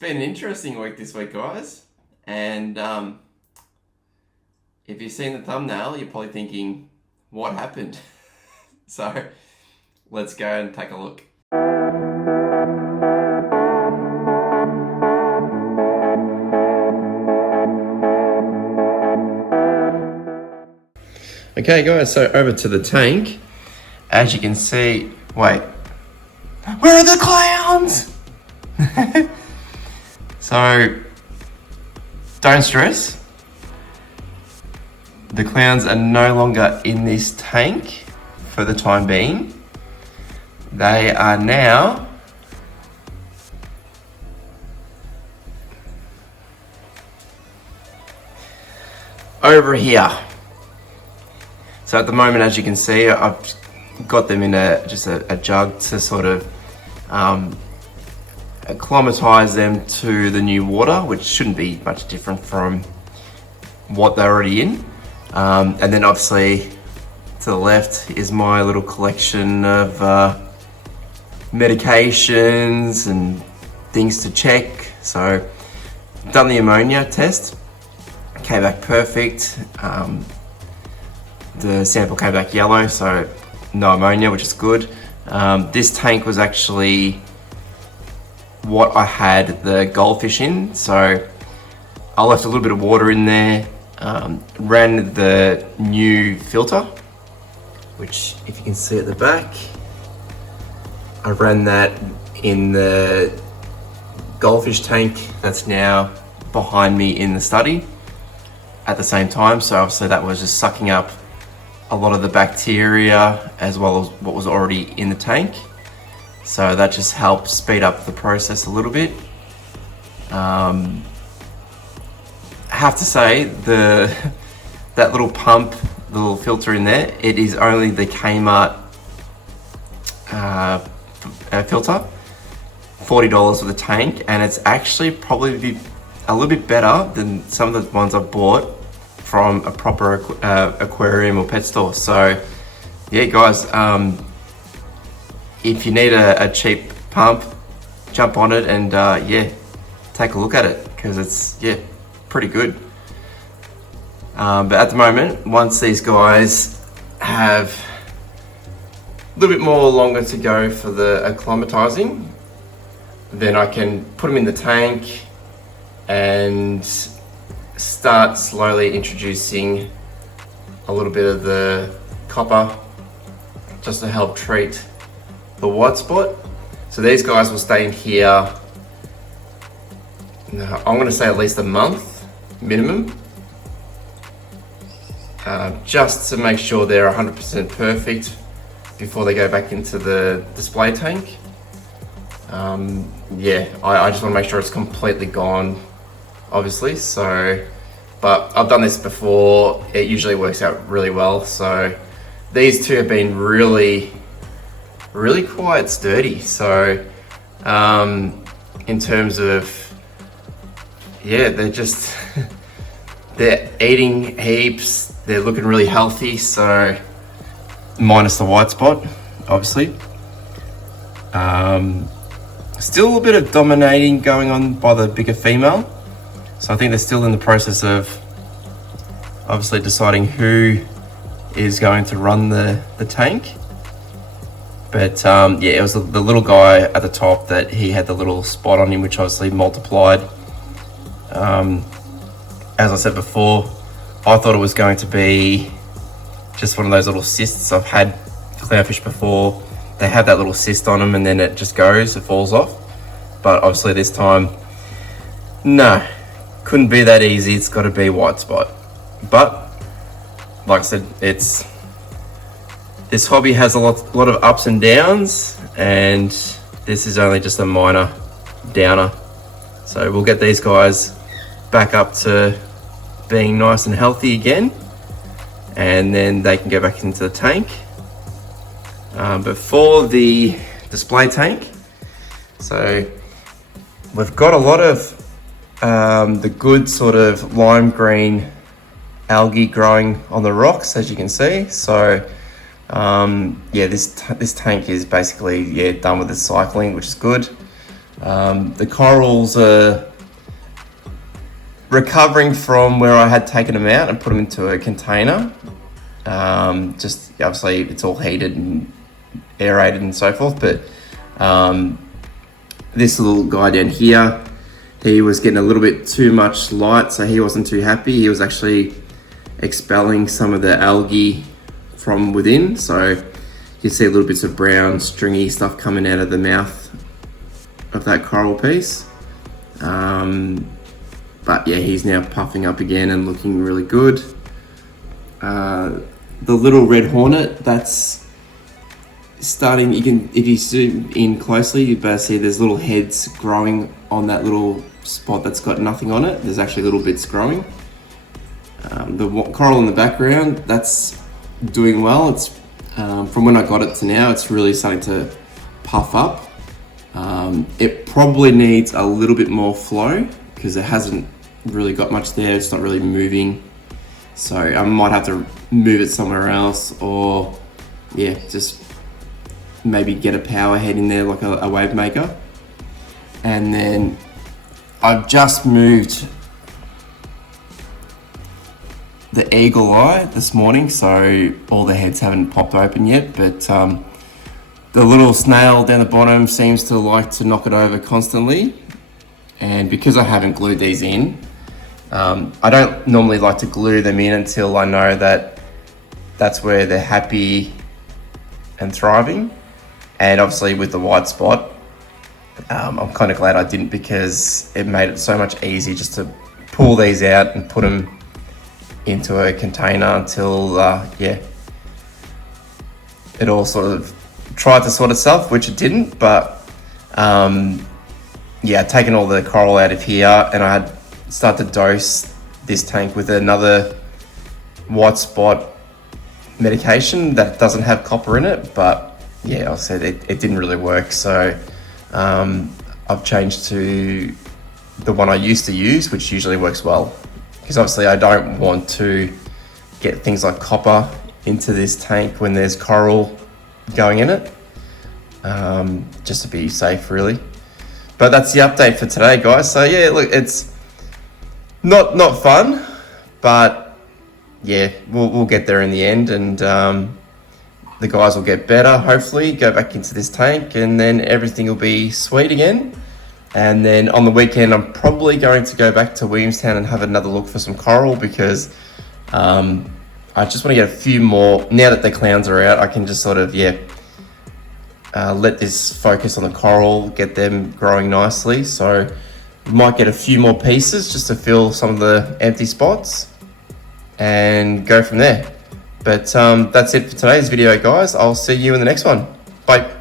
been an interesting week this week, guys. And if you've seen the thumbnail, you're probably thinking, what happened? So let's go and take a look. Okay guys, so over to the tank. As you can see, wait, where are the clowns? So, don't stress. The clowns are no longer in this tank for the time being. They are now over here. So at the moment, as you can see, I've got them in just a jug to sort of acclimatize them to the new water, which shouldn't be much different from what they're already in. And then obviously to the left is my little collection of medications and things to check. So done the ammonia test, came back perfect. The sample came back yellow, so no ammonia, which is good. This tank was actually what I had the goldfish in, so I left a little bit of water in there, ran the new filter, which if you can see at the back, I ran that in the goldfish tank that's now behind me in the study at the same time. So obviously that was just sucking up a lot of the bacteria as well as what was already in the tank. So that just helped speed up the process a little bit. I have to say, that little pump, the little filter in there, it is only the Kmart filter, $40 for the tank, and it's actually probably a little bit better than some of the ones I've bought from a proper aquarium or pet store. So yeah guys, if you need a cheap pump, jump on it and yeah, take a look at it, because it's pretty good. But at the moment, once these guys have a little bit more longer to go for the acclimatizing, then I can put them in the tank and start slowly introducing a little bit of the copper just to help treat the white spot. So these guys will stay in here, I'm going to say at least a month minimum, just to make sure they're 100% perfect before they go back into the display tank. Yeah, I just want to make sure it's completely gone, obviously. So, but I've done this before, it usually works out really well. So these two have been really quite sturdy. So in terms of, yeah, they're just they're eating heaps, they're looking really healthy, so minus the white spot obviously. Still a bit of dominating going on by the bigger female, so I think they're still in the process of obviously deciding who is going to run the tank. But yeah, it was the little guy at the top that he had the little spot on him, which obviously multiplied. As I said before, I thought it was going to be just one of those little cysts. I've had clownfish before, they have that little cyst on them and then it just goes, it falls off. But obviously this time, no, couldn't be that easy. It's got to be white spot. But like I said, this hobby has a lot of ups and downs, and this is only just a minor downer. So we'll get these guys back up to being nice and healthy again, and then they can go back into the tank. But for the display tank, so we've got a lot of the good sort of lime green algae growing on the rocks, as you can see. So yeah, this tank is basically done with the cycling, which is good. The corals are recovering from where I had taken them out and put them into a container. Just obviously it's all heated and aerated and so forth, but this little guy down here, he was getting a little bit too much light, so he wasn't too happy. He was actually expelling some of the algae from within, so you can see little bits of brown stringy stuff coming out of the mouth of that coral piece. But yeah, he's now puffing up again and looking really good. The little red hornet, that's starting, if you zoom in closely, you better see there's little heads growing on that little spot that's got nothing on it. There's actually little bits growing. The coral in the background, that's doing well. It's from when I got it to now, it's really starting to puff up. It probably needs a little bit more flow because it hasn't really got much there. It's not really moving. So I might have to move it somewhere else, or yeah, just maybe get a power head in there like a wave maker. And then I've just moved the eagle eye this morning, so all the heads haven't popped open yet, but the little snail down the bottom seems to like to knock it over constantly. And because I haven't glued these in, I don't normally like to glue them in until I know that that's where they're happy and thriving. And obviously with the white spot, I'm kind of glad I didn't, because it made it so much easier just to pull these out and put them into a container until, yeah, it all sort of tried to sort itself, which it didn't. But yeah, taking all the coral out of here, and I had started to dose this tank with another white spot medication that doesn't have copper in it, but yeah, I said it didn't really work. So I've changed to the one I used to use, which usually works well, because obviously I don't want to get things like copper into this tank when there's coral going in it, just to be safe really. But that's the update for today, guys. So yeah, look, it's not fun, but yeah, we'll get there in the end, and the guys will get better, hopefully, go back into this tank, and then everything will be sweet again. And then on the weekend, I'm probably going to go back to Williamstown and have another look for some coral, because I just want to get a few more. Now that the clowns are out, I can just sort of, yeah, let this focus on the coral, get them growing nicely. So might get a few more pieces just to fill some of the empty spots and go from there. But that's it for today's video, guys. I'll see you in the next one. Bye.